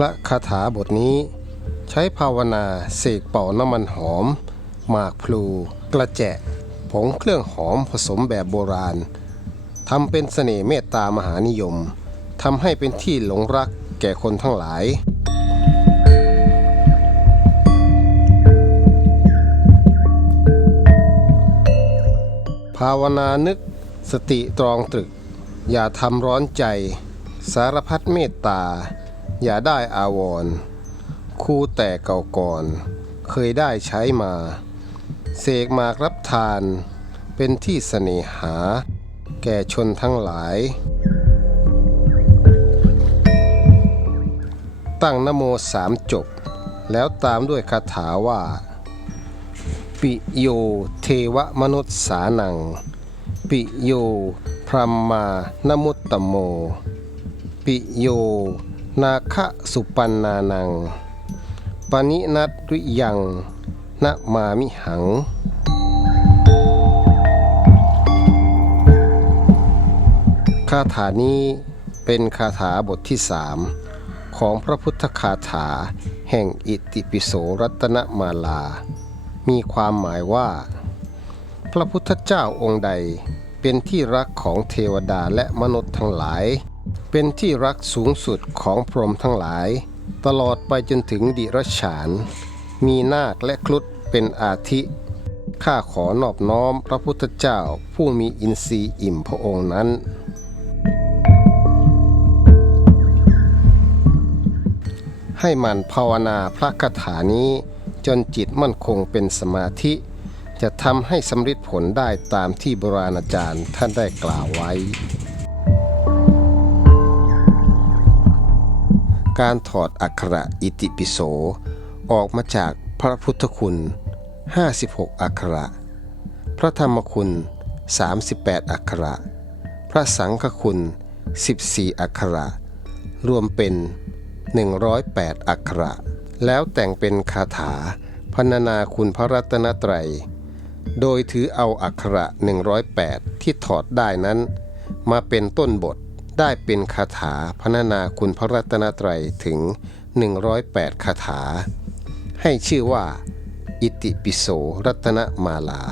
พระคาถาบทนี้ ใช้ภาวนาเสกเป่าน้ำมันหอม หมากพลู กระแจะผงเครื่องหอมผสมแบบโบราณทำเป็นเสน่ห์เมตตามหานิยมทำให้เป็นที่หลงรักแก่คนทั้งหลายภาวนานึกสติตรองตรึก อย่าทำร้อนใจ สารพัดเมตตา อย่าได้อาวรคู่แต่เก่าก่อน เคยได้ใช้มา เสกมากรับทาน เป็นที่เสน่หา แก่ชนทั้งหลาย ตั้งนโมสามจบ แล้วตามด้วยคาถาว่า ปิโยเทวมนุษย์สานัง ปิโยพรหมานมุตตโม ปิโย นาคะสุปันนานัง ปณินัตริยังนะมามิหัง คาถานี้เป็นคาถาบทที่สามของพระพุทธคาถาแห่งอิติปิโสรัตนมาลา มีความหมายว่า พระพุทธเจ้าองค์ใดเป็นที่รักของเทวดาและมนุษย์ทั้งหลาย เป็นที่รักสูงสุดของพรหมทั้งหลาย ตลอดไปจนถึงดิรัจฉาน มีนาคและครุฑเป็นอาทิข้าขอนอบน้อมพระพุทธเจ้าผู้มีอินทรีย์อิ่มพระองค์นั้น ให้มันภาวนาพระคาถานี้จนจิตมั่นคงเป็นสมาธิ จะทำให้สำเร็จผลได้ตามที่โบราณอาจารย์ท่านได้กล่าวไว้ การถอดอักขระอิติปิโส ออกมาจากพระพุทธคุณ 56 อักขระ พระธรรมคุณ 38 อักขระ พระสังฆคุณ 14 อักขระ รวมเป็น 108 อักขระ แล้วแต่งเป็นคาถาพรรณนาคุณพระรัตนตรัย โดยถือเอาอักขระ 108 ที่ถอดได้นั้น มาเป็นต้นบท ได้เป็นคาถาพรรณนาคุณพระรัตนตรัยถึง 108 คาถา ให้ชื่อว่า อิติปิโสรัตนมาลา